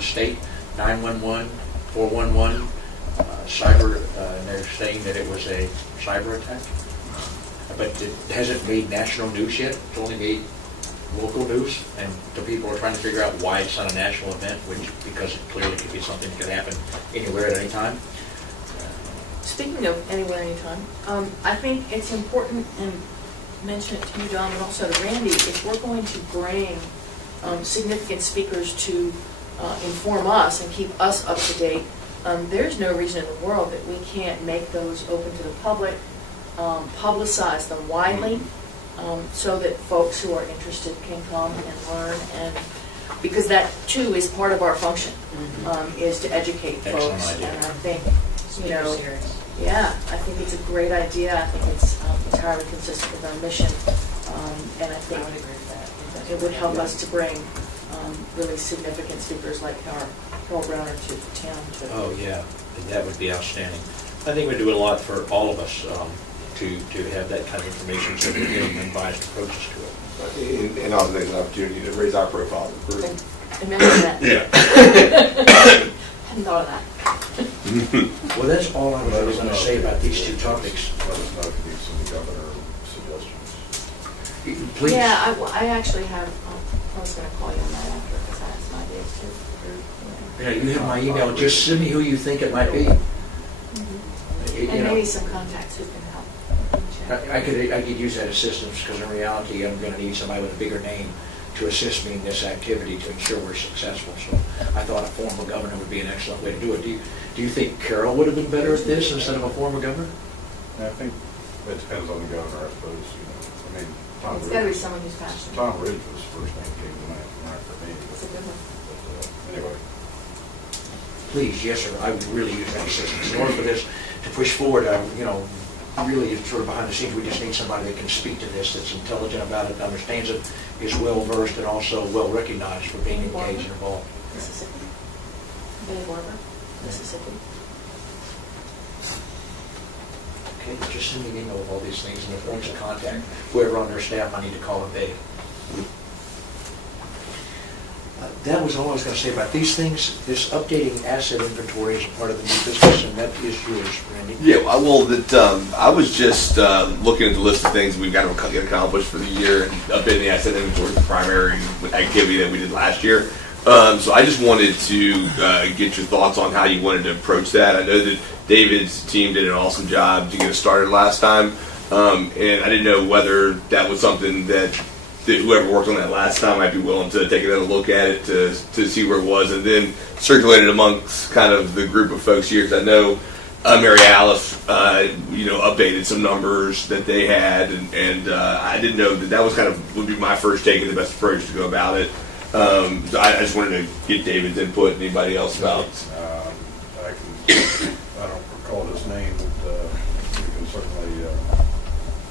the state, 911, 411, cyber, and they're saying that it was a cyber attack. But it hasn't made national news yet. It's only made local news, and the people are trying to figure out why it's not a national event, because it clearly could be something that could happen anywhere at any time. Speaking of anywhere, anytime, I think it's important, and mention it to you, John, and also to Randy, if we're going to bring significant speakers to inform us and keep us up to date, there's no reason in the world that we can't make those open to the public, publicize them widely, so that folks who are interested can come and learn, and because that too is part of our function, is to educate folks. Idea. And I think, yeah, I think it's a great idea. I think it's entirely consistent with our mission, and I think it would help us to bring really significant speakers like Carol Browner to town. Oh yeah, that would be outstanding. I think we do a lot for all of us to have that kind of information, so we're getting unbiased approaches to it. And also there's an opportunity to raise our profile as a group. Remember that. Yeah. Hadn't thought of that. Well, that's all I was really going to say about these two topics. Let us know if you need some governor suggestions. Please. Yeah, I actually have, I was going to call you on that after, because I had some ideas too. Yeah, you have my email. Just send me who you think it might be. And maybe some contacts who can help. I could use that assistance, because in reality, I'm going to need somebody with a bigger name to assist me in this activity to ensure we're successful. So I thought a former governor would be an excellent way to do it. Do you think Carol would have been better at this instead of a former governor? And I think it depends on the governor, I suppose. I mean, Tom It's got to be Ridge. someone who's passionate. Tom Ridge was the first name that came to mind for me. It's a good one. But, anyway. Please, yes, sir. I would really use that assistance. In order for this to push forward, really sort of behind the scenes, we just need somebody that can speak to this, that's intelligent about it, understands it, is well-versed, and also well-recognized for being engaged and involved. Mississippi. Benny Barber, Mississippi. Okay, just send me an email with all these things and the points of contact. Whoever on their staff I need to call and beg. That was all I was going to say about these things. This updating asset inventory is a part of the new business, and that is yours, Randy. Yeah, I was just looking at the list of things we've got to get accomplished for the year, and updating the asset inventory is the primary activity that we did last year. So I just wanted to get your thoughts on how you wanted to approach that. I know that David's team did an awesome job to get us started last time, and I didn't know whether that was something that whoever worked on that last time might be willing to take another look at it to see where it was, and then circulate it amongst kind of the group of folks here. Because I know Mary Alice, updated some numbers that they had, and I didn't know that was kind of would be my first take and the best approach to go about it. So I just wanted to get David's input and anybody else about. I don't recall his name, but we can certainly.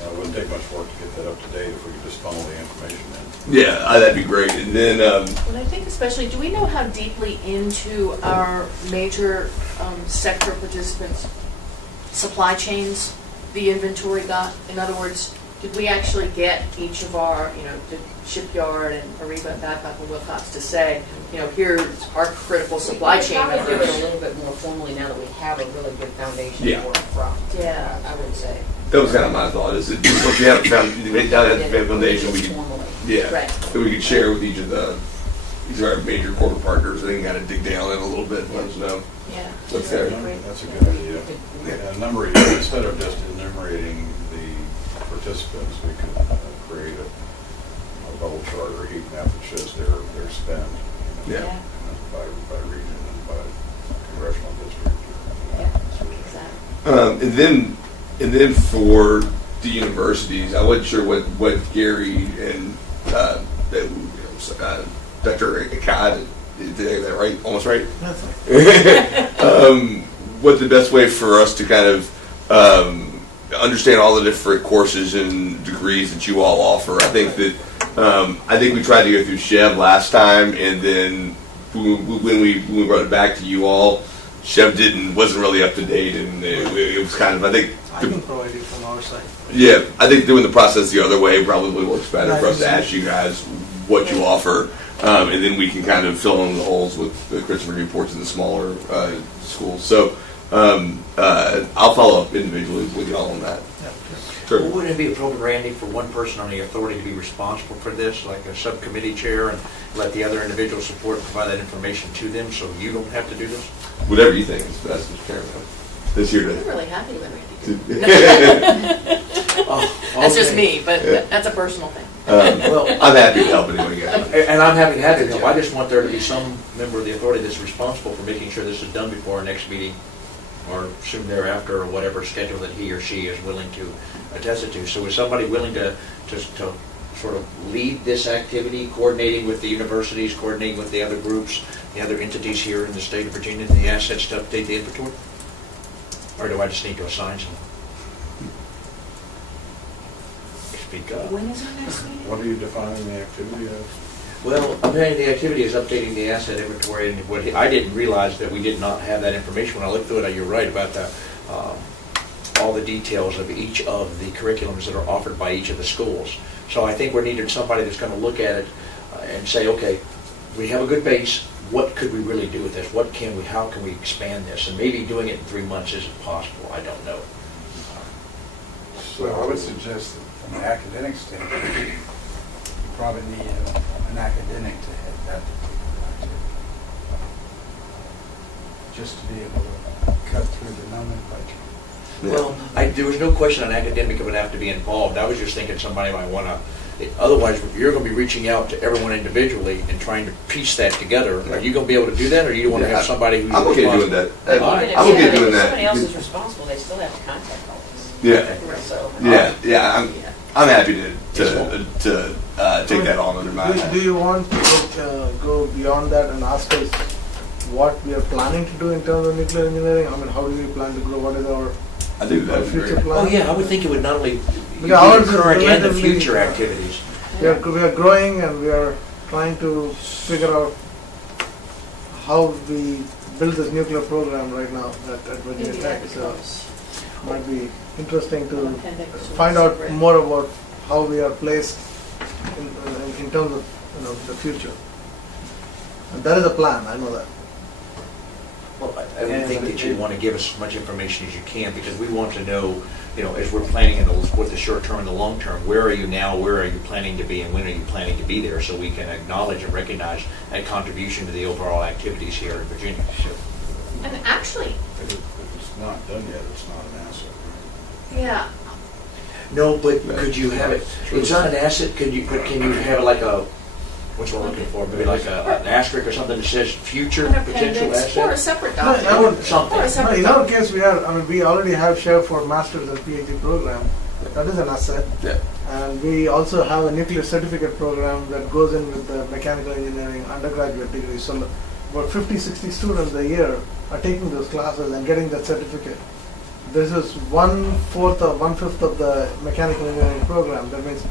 It wouldn't take much work to get that up to date if we could just funnel the information in. Yeah, that'd be great. And then, But I think especially, do we know how deeply into our major sector participants' supply chains the inventory got? In other words, did we actually get each of our, the shipyard and Ariba and Babcock and Wilcox to say, here's our critical supply chain? We probably do it a little bit more formally now that we have a really good foundation Yeah. to work from. Yeah. I would say. that was kind of my thought. Is that once you have that foundation, we can, Formally. yeah, Right. that we could share with each of our major corporate partners. They can kind of dig down in a little bit and let us know. Yeah. What's That'd there? be great. That's a good idea. And instead of just enumerating the participants, we could create a bubble chart or heat map that shows their spend. Yeah. By region and by congressional district. Yeah, exactly. And then for the universities, I wasn't sure what Gary and Dr. Akkad, did that right? Almost right? What the best way for us to kind of understand all the different courses and degrees that you all offer. I think we tried to go through Chev last time, and then when we brought it back to you all, Chev wasn't really up to date, and it was kind of, I think. I can probably do from our side. Yeah, I think doing the process the other way probably works better for us to ask you guys what you offer. And then we can kind of fill in the holes with the Christopher Newports in the smaller schools. So I'll follow up individually with y'all on that. Sure. Well, wouldn't it be appropriate, Randy, for one person on the authority to be responsible for this, like a subcommittee chair, and let the other individual support provide that information to them so you don't have to do this? Whatever you think is best, Mr. Chairman. This year I'm to. really happy with Randy. Oh, That's just okay. me, but Yeah. that's a personal thing. Well, I'm happy to help anyway, guys. and I'm happy to help. I just want there to be some member of the authority that's responsible for making sure this is done before our next meeting, or soon thereafter, or whatever schedule that he or she is willing to attest it to. So is somebody willing to sort of lead this activity, coordinating with the universities, coordinating with the other groups, the other entities here in the state of Virginia, the assets to update the inventory? Or do I just need to assign someone? Speak up. When is our next meeting? What are you defining the activity as? Well, I'm saying the activity is updating the asset inventory, and what I didn't realize that we did not have that information. When I looked through it, you're right about the, all the details of each of the curriculums that are offered by each of the schools. So I think we're needing somebody that's going to look at it and say, okay, we have a good base. What could we really do with this? How can we expand this? And maybe doing it in 3 months isn't possible. I don't know. Well, I would suggest that from an academic standpoint, you probably need an academic to head that particular activity. Just to be able to cut through the nomenclature. Well, there was no question an academic would have to be involved. I was just thinking somebody might want to, otherwise you're going to be reaching out to everyone individually and trying to piece that together. Are you going to be able to do that, or do you want to have somebody who's I'm okay doing responsible? that. All right. I'm okay doing that. If somebody else is responsible, they still have to contact all this. Yeah. So. Yeah. I'm happy to take that on under my. Do you want to go beyond that and ask us what we are planning to do in terms of nuclear engineering? I mean, how do we plan to grow? What is our I do that. future plan? Oh, yeah, I would think it would not only be Yeah, ours the is current and the relatively, future activities. We are growing, and we are trying to figure out how we build this nuclear program right now at Virginia Tech. So it might be interesting to find out more about how we are placed in terms of the future. And that is a plan. I know that. Well, I would think that you want to give us as much information as you can, because we want to know, as we're planning in both the short term and the long term, where are you now, where are you planning to be, and when are you planning to be there, so we can acknowledge and recognize that contribution to the overall activities here in Virginia. And actually, If it's not done yet, it's not an asset, right? yeah, No, but could you have it, it's not an asset, can you have it like a, what's what we're looking for, maybe like an asterisk or something that says future an potential appendix or a asset? separate No, I document. would- Or a Something. separate In our document. case, we already have share for masters and PhD program. That is an asset. Yeah. And we also have a nuclear certificate program that goes in with the mechanical engineering undergraduate degree. So about 50, 60 students a year are taking those classes and getting that certificate. This is 1/4 or 1/5 of the mechanical engineering program. That means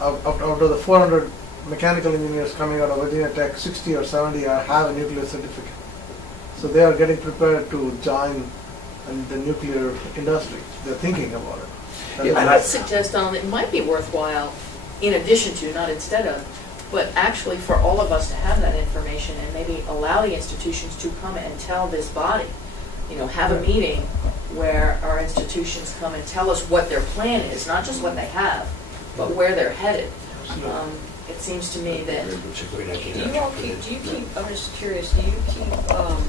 out of the 400 mechanical engineers coming out of Virginia Tech, 60 or 70 have a nuclear certificate. So they are getting prepared to join the nuclear industry. They're thinking about it. Yeah, I would suggest, it might be worthwhile, in addition to, not instead of, but actually for all of us to have that information and maybe allow the institutions to come and tell this body, have a meeting where our institutions come and tell us what their plan is, not just what they have, but where they're headed. It seems to me that, It's a great idea. I'm just curious, do you keep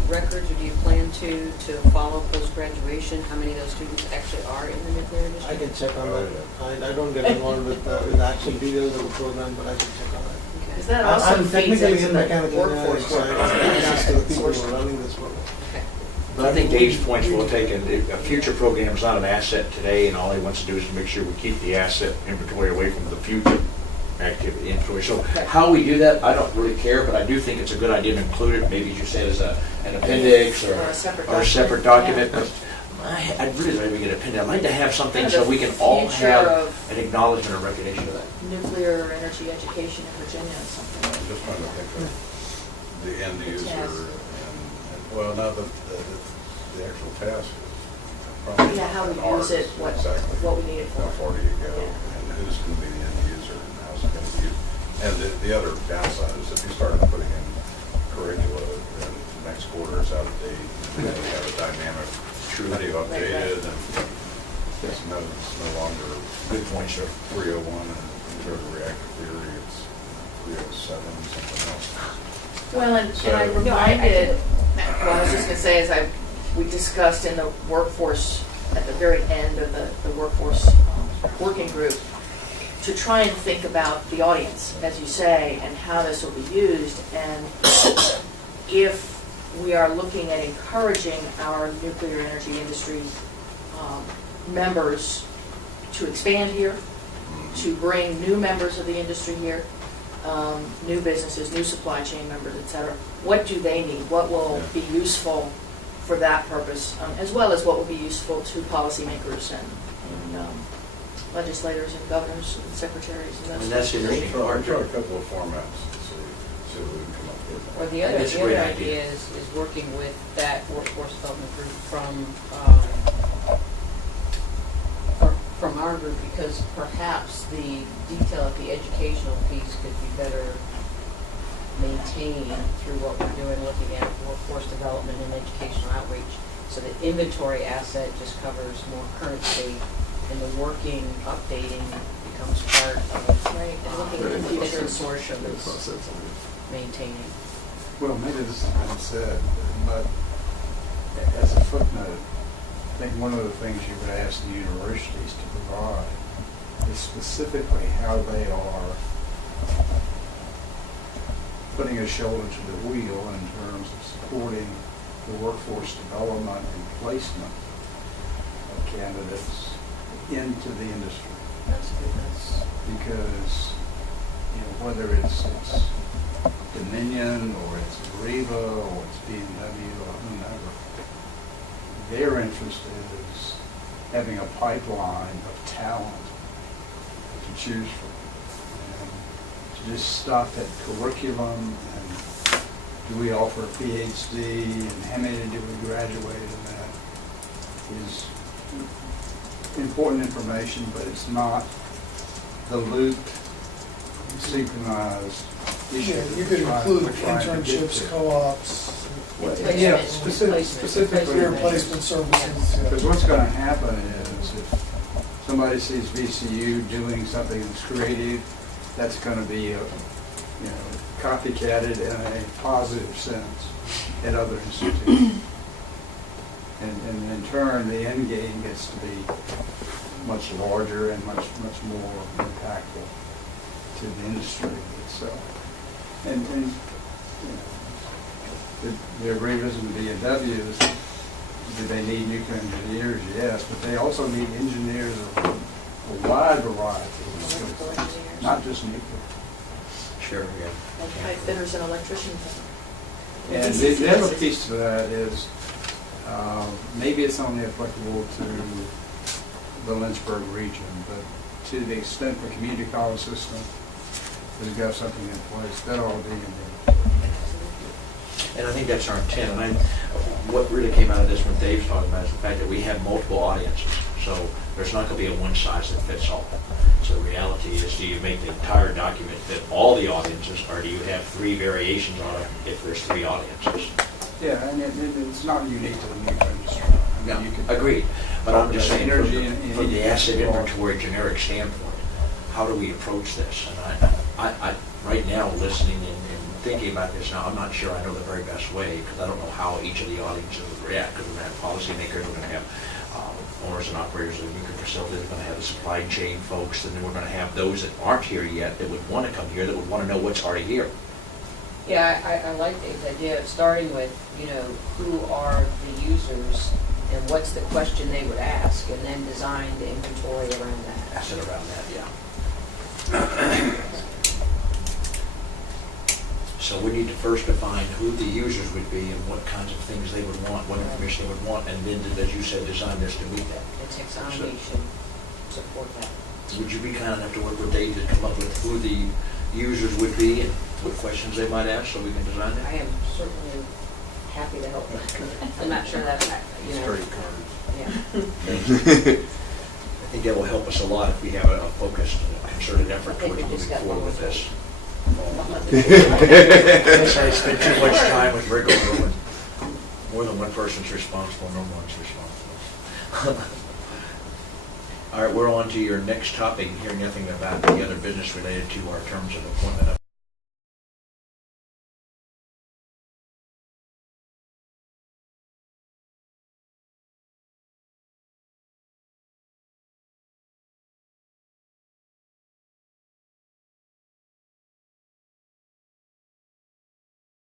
records, or do you plan to follow post-graduation? How many of those students actually are in the nuclear I industry? can check on that. I don't get involved with the actual details of the program, but I can check on that. because that also I'm feeds technically into in the mechanical engineering, workforce. so I have access to the people who are running this program. But I think Dave's point's well taken. A future program is not an asset today, and all he wants to do is to make sure we keep the asset inventory away from the future activity inventory. So how we do that, I don't really care, but I do think it's a good idea to include it, maybe as you said, as an appendix or Or a separate a separate document, document. But I'd really like to get an appendix. I'd like to have something Kind so of we can all future have of- an acknowledgement or recognition of that. Nuclear energy education in Virginia or something. I'm just trying to think of the end user Yes. and well, now the actual task is probably. Yeah, how we not use it, ours, exactly. what we need it for. How far do you go, Yeah. and who's going to be the end user, and how's it going to be used? And the other downside is if you started putting in curricula, then next quarter is out of date, and then we have a dynamic, how do you update it, and it's no longer Good point, sir. 301 and sort of reactive theory, it's 307, something else. Well, and I So- reminded, well, I was just gonna say, we discussed in the workforce, at the very end of the workforce working group, to try and think about the audience, as you say, and how this will be used. And if we are looking at encouraging our nuclear energy industry members to expand here, to bring new members of the industry here, new businesses, new supply chain members, et cetera, what do they need? What will be useful for that purpose, as well as what will be useful to policymakers and legislators and governors and secretaries and I mean, those. that's the interesting I'll part. try a couple of formats and see what we can come up with. Or the I other, think it's a the great other idea. idea is working with that workforce development group from our group, because perhaps the detail of the educational piece could be better maintained through what we're doing, looking at workforce development and educational outreach. So the inventory asset just covers more current state, and the working, updating becomes part of Right, and looking at the what the future. consortium is maintaining. Well, maybe this has been said, but as a footnote, I think one of the things you would ask the universities to provide is specifically how they are putting a shoulder to the wheel in terms of supporting the workforce development and placement of candidates into the industry. That's good. Because, whether it's Dominion or it's Riva or it's BMW or whomever, their interest is having a pipeline of talent to choose from. And to just stop at curriculum and do we offer a PhD and how many do we graduate in that is important information, but it's not the looped, synchronized issue. Yeah, that you we're could trying- include we're trying to get internships, to. co-ops, Placement Yeah, and specifically. career placement services. yeah. Because what's going to happen is if somebody sees VCU doing something that's creative, that's going to be, copycatted in a positive sense at other institutions. And in turn, the end game gets to be much larger and much more impactful to the industry itself. And the Rivas and the BMWs, do they need nuclear engineers? Yes, but they also need engineers of a wide variety of skill Electrical sets, engineers. not just nuclear. Sure, yeah. Like pipe fitters and electricians. And the other piece to that is, maybe it's only applicable to the Lynchburg region, but to the extent the community college system has got something in place, that ought to be in there. And I think that's our intent. And what really came out of this, when Dave's talking about, is the fact that we have multiple audiences. So there's not going to be a one size that fits all. So the reality is, do you make the entire document fit all the audiences, or do you have three variations on it if there's three audiences? Yeah, and it's not unique to the nuclear industry. I mean, No, you could- agreed. But I'm just saying, from Energy the, and- from the and- asset inventory generic standpoint, how do we approach this? And I right now, listening and thinking about this now, I'm not sure I know the very best way, because I don't know how each of the audiences would react, because we're going to have policymakers, we're going to have owners and operators of the nuclear facilities, we're going to have the supply chain folks, and then we're going to have those that aren't here yet, that would want to come here, that would want to know what's already here. Yeah, I like Dave's idea of starting with, who are the users and what's the question they would ask, and then design the inventory around that. Asset around that, yeah. So we need to first define who the users would be and what kinds of things they would want, what information they would want, and then, as you said, design this to meet that. The taxonomy should support that. Would you be kind enough to work with Dave to come up with who the users would be and what questions they might ask, so we can design I that? am certainly happy to help. I'm not sure that, Straight card. yeah. I think that will help us a lot if we have a focused, concerted effort I think towards we just moving got forward one with this. I spend too much time with Rick over more than one person's responsible, no one's responsible. All right, we're on to your next topic, hearing nothing about the other business related to our terms of appointment of